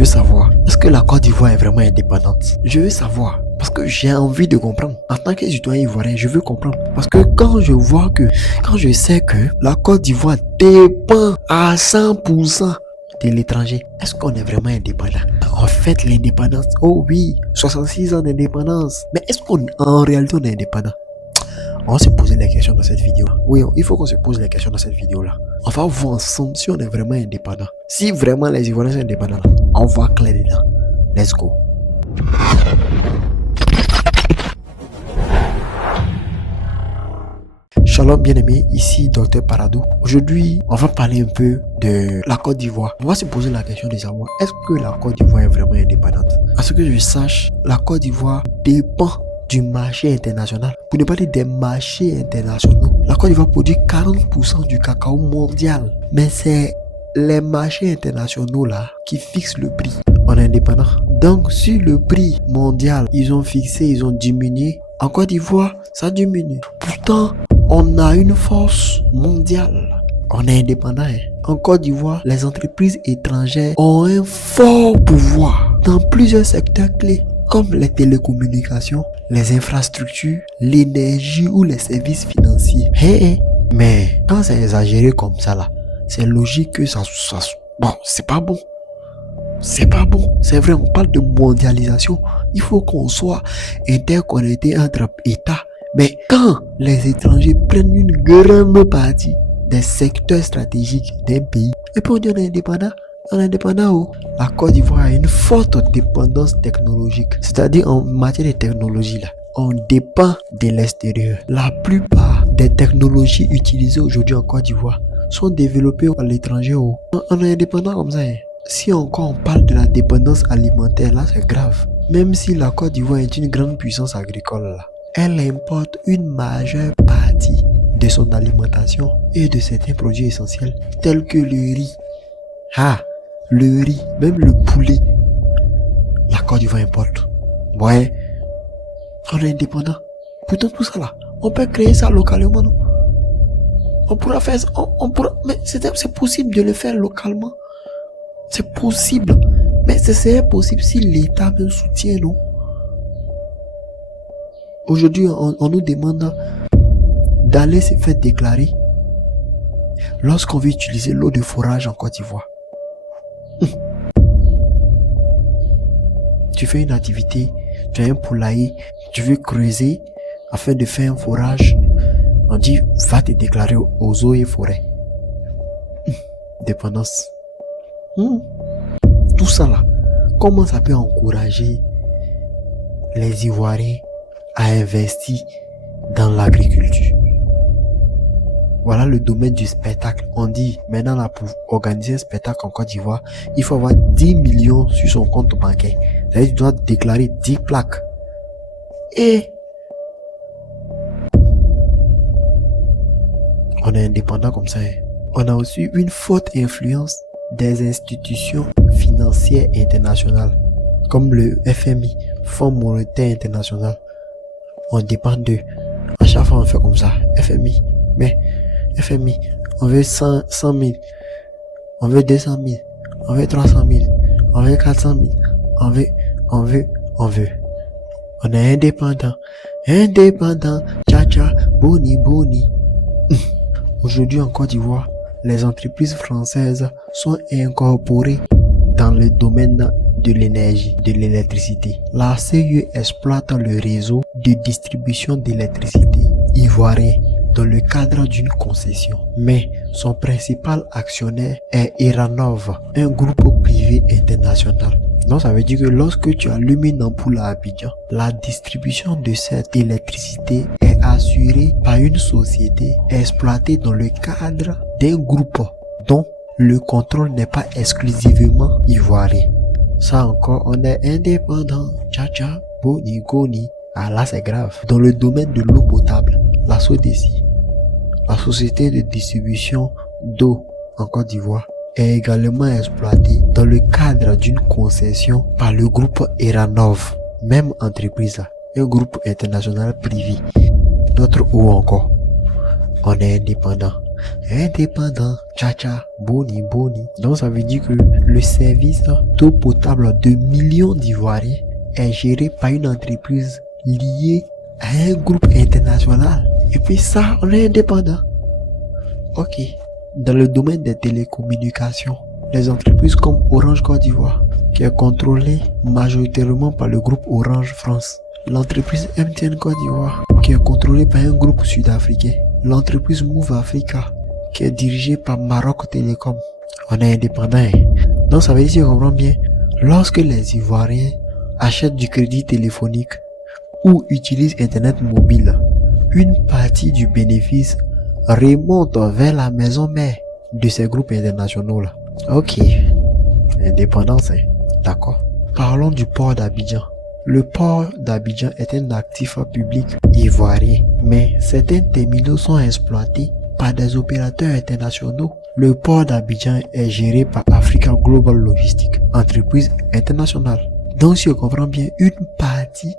veux savoir, est-ce que la Côte d'Ivoire est vraiment indépendante? Je veux savoir. Parce que j'ai envie de comprendre. En tant que citoyen ivoirien, je veux comprendre. Parce que quand je sais que la Côte d'Ivoire dépend à 100% de l'étranger, est-ce qu'on est vraiment indépendant? En fait, l'indépendance, oh oui, 66 ans d'indépendance. Mais est-ce qu'en réalité on est indépendant? On va se poser la question dans cette vidéo. Oui, il faut qu'on se pose la question dans cette vidéo-là. On va voir ensemble si on est vraiment indépendant. Si vraiment les Ivoiriens sont indépendants, on va clair dedans. Let's go. Shalom bien-aimé, ici Dr Paradou. Aujourd'hui, on va parler un peu de la Côte d'Ivoire. On va se poser la question de savoir, est-ce que la Côte d'Ivoire est vraiment indépendante? À ce que je sache, la Côte d'Ivoire dépend du marché international. Pour ne pas dire des marchés internationaux. La Côte d'Ivoire produit 40% du cacao mondial. Mais c'est les marchés internationaux là qui fixent le prix. On est indépendant. Donc, si le prix mondial, ils ont fixé, ils ont diminué, en Côte d'Ivoire, ça diminue. Pourtant, on a une force mondiale. On est indépendant. En Côte d'Ivoire, les entreprises étrangères ont un fort pouvoir dans plusieurs secteurs clés, comme les télécommunications, les infrastructures, l'énergie ou les services financiers. Mais quand c'est exagéré comme ça là, c'est logique que ça bon, c'est pas bon. C'est pas bon. C'est vrai, on parle de mondialisation. Il faut qu'on soit interconnecté entre États. Mais quand les étrangers prennent une grande partie des secteurs stratégiques d'un pays, et puis on dit on est indépendant où? La Côte d'Ivoire a une forte dépendance technologique. C'est-à-dire en matière de technologie là, on dépend de l'extérieur. La plupart des technologies utilisées aujourd'hui en Côte d'Ivoire sont développées à l'étranger. On est indépendant comme ça. Si encore on parle de la dépendance alimentaire, là c'est grave. Même si la Côte d'Ivoire est une grande puissance agricole là, elle importe une majeure partie de son alimentation et de certains produits essentiels tels que le riz. Le riz, même le poulet, la Côte d'Ivoire importe. Ouais, on est indépendant. Pourtant tout ça là, on peut créer ça localement, non? On pourra faire ça, on pourra, mais c'est possible de le faire localement. C'est possible, mais ce serait possible si l'État me soutient, non? Aujourd'hui, on nous demande d'aller se faire déclarer lorsqu'on veut utiliser l'eau de forage en Côte d'Ivoire. Tu fais une activité, tu as un poulailler, tu veux creuser afin de faire un forage. On dit, va te déclarer aux eaux et forêts. Dépendance. Tout ça là, comment ça peut encourager les Ivoiriens à investir dans l'agriculture? Voilà le domaine du spectacle. On dit maintenant là, pour organiser un spectacle en Côte d'Ivoire, il faut avoir 10 millions sur son compte bancaire. C'est-à-dire tu dois déclarer 10 plaques. Et on est indépendant comme ça. On a aussi une forte influence des institutions financières internationales comme le FMI, Fonds monétaire international. On dépend d'eux. À chaque fois on fait comme ça, FMI. Mais FMI, on veut 100 000, on veut 200 000, on veut 300 000, on veut 400 000, on veut. On est indépendant, tcha boni. Aujourd'hui en Côte d'Ivoire, les entreprises françaises sont incorporées dans le domaine de l'énergie, de l'électricité. La CIE exploite le réseau de distribution d'électricité ivoirien dans le cadre d'une concession. Mais son principal actionnaire est Iranov, un groupe privé international. Donc ça veut dire que lorsque tu allumes une ampoule à Abidjan, la distribution de cette électricité est assurée par une société exploitée dans le cadre d'un groupe dont le contrôle n'est pas exclusivement ivoirien. Ça encore, on est indépendant. Tcha boni. Ah là c'est grave. Dans le domaine de l'eau potable, la SODECI, la société de distribution d'eau en Côte d'Ivoire, est également exploitée dans le cadre d'une concession par le groupe Iranov, même entreprise, un groupe international privé. Notre eau encore, on est indépendant. Indépendant, tcha-tcha, boni, boni. Donc ça veut dire que le service d'eau potable de millions d'Ivoiriens est géré par une entreprise liée à un groupe international. Et puis ça, on est indépendant. Ok. Dans le domaine des télécommunications, les entreprises comme Orange Côte d'Ivoire, qui est contrôlée majoritairement par le groupe Orange France. L'entreprise MTN Côte d'Ivoire, qui est contrôlée par un groupe sud-africain. L'entreprise Move Africa, qui est dirigée par Maroc Télécom. On est indépendant. Hein? Donc ça veut dire, on comprend bien, lorsque les Ivoiriens achètent du crédit téléphonique ou utilisent Internet mobile, une partie du bénéfice remonte vers la maison mère de ces groupes internationaux là. Ok, indépendance, hein? D'accord. Parlons du port d'Abidjan. Le port d'Abidjan est un actif public ivoirien, mais certains terminaux sont exploités par des opérateurs internationaux. Le port d'Abidjan est géré par Africa Global Logistics, entreprise internationale. Donc si on comprend bien, une partie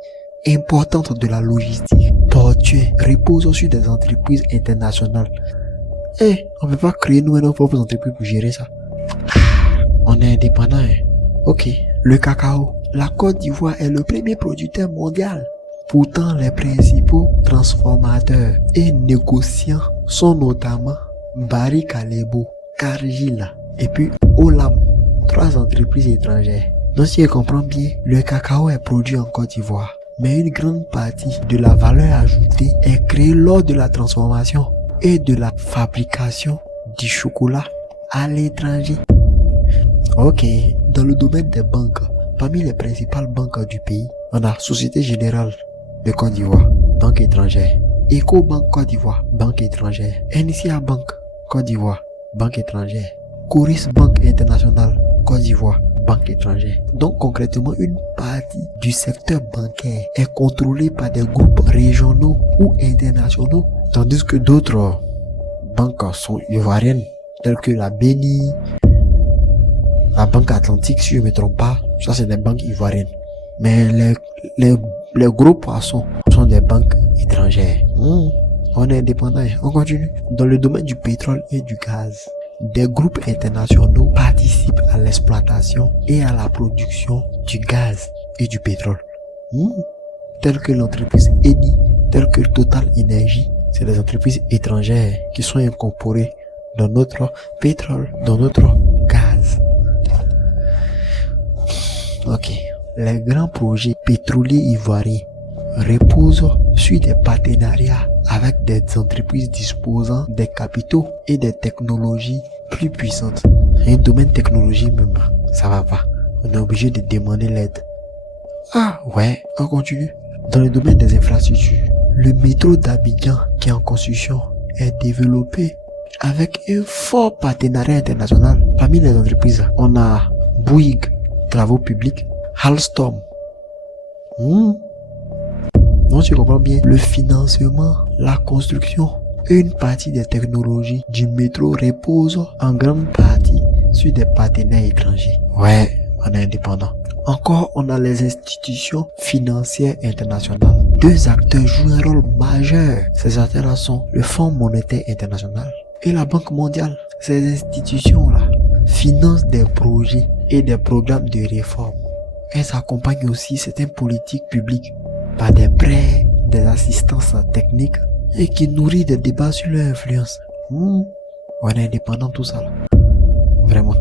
importante de la logistique portuaire repose sur des entreprises internationales. Et on ne peut pas créer nous nos propres entreprises pour gérer ça. On est indépendant. Hein? Ok, le cacao. La Côte d'Ivoire est le premier producteur mondial. Pourtant, les principaux transformateurs et négociants sont notamment Barry Callebaut, Cargill et puis Olam, 3 entreprises étrangères. Donc si je comprends bien, le cacao est produit en Côte d'Ivoire, mais une grande partie de la valeur ajoutée est créée lors de la transformation et de la fabrication du chocolat à l'étranger. Ok, dans le domaine des banques, parmi les principales banques du pays, on a Société Générale de Côte d'Ivoire, banque étrangère. Ecobank Côte d'Ivoire, banque étrangère. NCA Bank Côte d'Ivoire, banque étrangère. Coris Banque Internationale Côte d'Ivoire, banque étrangère. Donc concrètement, une partie du secteur bancaire est contrôlée par des groupes régionaux ou internationaux, tandis que d'autres banques sont ivoiriennes, telles que la BNI, la Banque Atlantique, si je ne me trompe pas, ça c'est des banques ivoiriennes. Mais les gros poissons sont des banques étrangères. On est indépendant, on continue. Dans le domaine du pétrole et du gaz, des groupes internationaux participent à l'exploitation et à la production du gaz et du pétrole. Telles que l'entreprise Eni, telles que Total Energy, c'est des entreprises étrangères qui sont incorporées dans notre pétrole, dans notre gaz. Ok. Les grands projets pétroliers ivoiriens reposent sur des partenariats avec des entreprises disposant des capitaux et des technologies plus puissantes. Un domaine technologie même, ça va pas. On est obligé de demander l'aide. Ah ouais, on continue. Dans le domaine des infrastructures, le métro d'Abidjan qui est en construction est développé avec un fort partenariat international. Parmi les entreprises, on a Bouygues, travaux publics, Alstom. Donc tu comprends bien, le financement, la construction, une partie des technologies du métro repose en grande partie sur des partenaires étrangers. Ouais, on est indépendant. Encore, on a les institutions financières internationales. 2 acteurs jouent un rôle majeur. Ces acteurs-là sont le Fonds monétaire international et la Banque mondiale. Ces institutions-là financent des projets et des programmes de réforme. Elles accompagnent aussi certaines politiques publiques par des prêts, des assistances techniques et qui nourrissent des débats sur leur influence. On est indépendant tout ça là. Vraiment.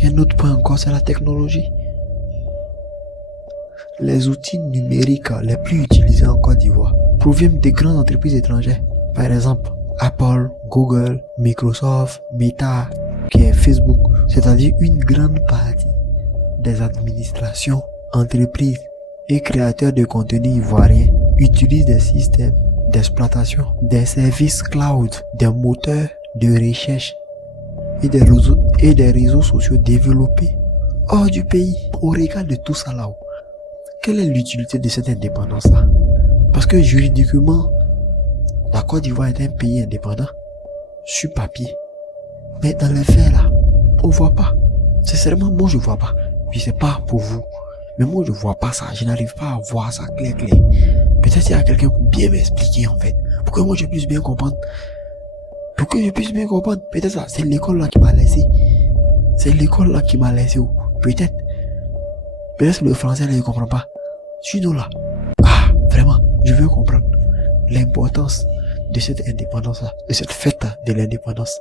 Et un autre point encore, c'est la technologie. Les outils numériques les plus utilisés en Côte d'Ivoire proviennent des grandes entreprises étrangères. Par exemple, Apple, Google, Microsoft, Meta, qui est Facebook. C'est-à-dire une grande partie des administrations, entreprises et créateurs de contenu ivoiriens utilisent des systèmes d'exploitation, des services cloud, des moteurs de recherche et des réseaux sociaux développés hors du pays. Au regard de tout ça là-haut, quelle est l'utilité de cette indépendance-là? Parce que juridiquement, la Côte d'Ivoire est un pays indépendant sur papier. Mais dans les faits là, on voit pas. Sincèrement, moi je vois pas. Je sais pas pour vous, mais moi je vois pas ça. Je n'arrive pas à voir ça clair. Peut-être qu'il y a quelqu'un pour bien m'expliquer en fait. Pour que moi je puisse bien comprendre. Pour que je puisse bien comprendre. Peut-être ça, c'est l'école là qui m'a laissé. C'est l'école là qui m'a laissé. Peut-être. Peut-être c'est le français là, je ne comprends pas. Sinon là, vraiment, je veux comprendre l'importance de cette indépendance là, de cette fête là, de l'indépendance.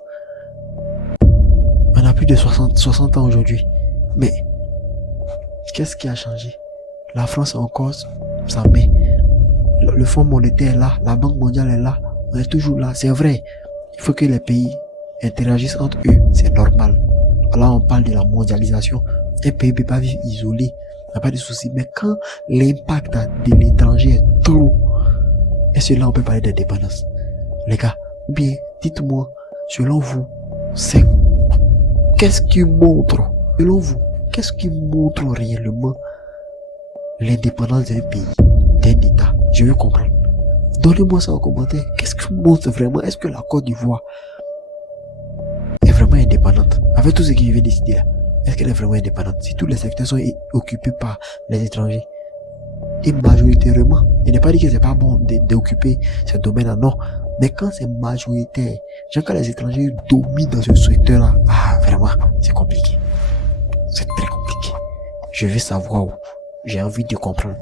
On a plus de 60 ans aujourd'hui. Mais, qu'est-ce qui a changé? La France encore s'en met. Le Fonds monétaire est là, la Banque mondiale est là, on est toujours là. C'est vrai, il faut que les pays interagissent entre eux, c'est normal. Là, on parle de la mondialisation. Un pays ne peut pas vivre isolé, il n'y a pas de souci. Mais quand l'impact de l'étranger est trop, est-ce que là, on peut parler d'indépendance? Les gars, ou bien, dites-moi, selon vous, c'est qu'est-ce qui montre, selon vous, qu'est-ce qui montre réellement l'indépendance d'un pays, d'un État? Je veux comprendre. Donnez-moi ça en commentaire. Qu'est-ce qui montre vraiment? Est-ce que la Côte d'Ivoire est vraiment indépendante? Avec tout ce que je viens de décider là, est-ce qu'elle est vraiment indépendante? Si tous les secteurs sont occupés par les étrangers, et majoritairement, il n'est pas dit que c'est pas bon d'occuper ce domaine-là, non. Mais quand c'est majoritaire, genre quand les étrangers dominent dans ce secteur-là, vraiment, c'est compliqué. C'est très compliqué. Je veux savoir où. J'ai envie de comprendre.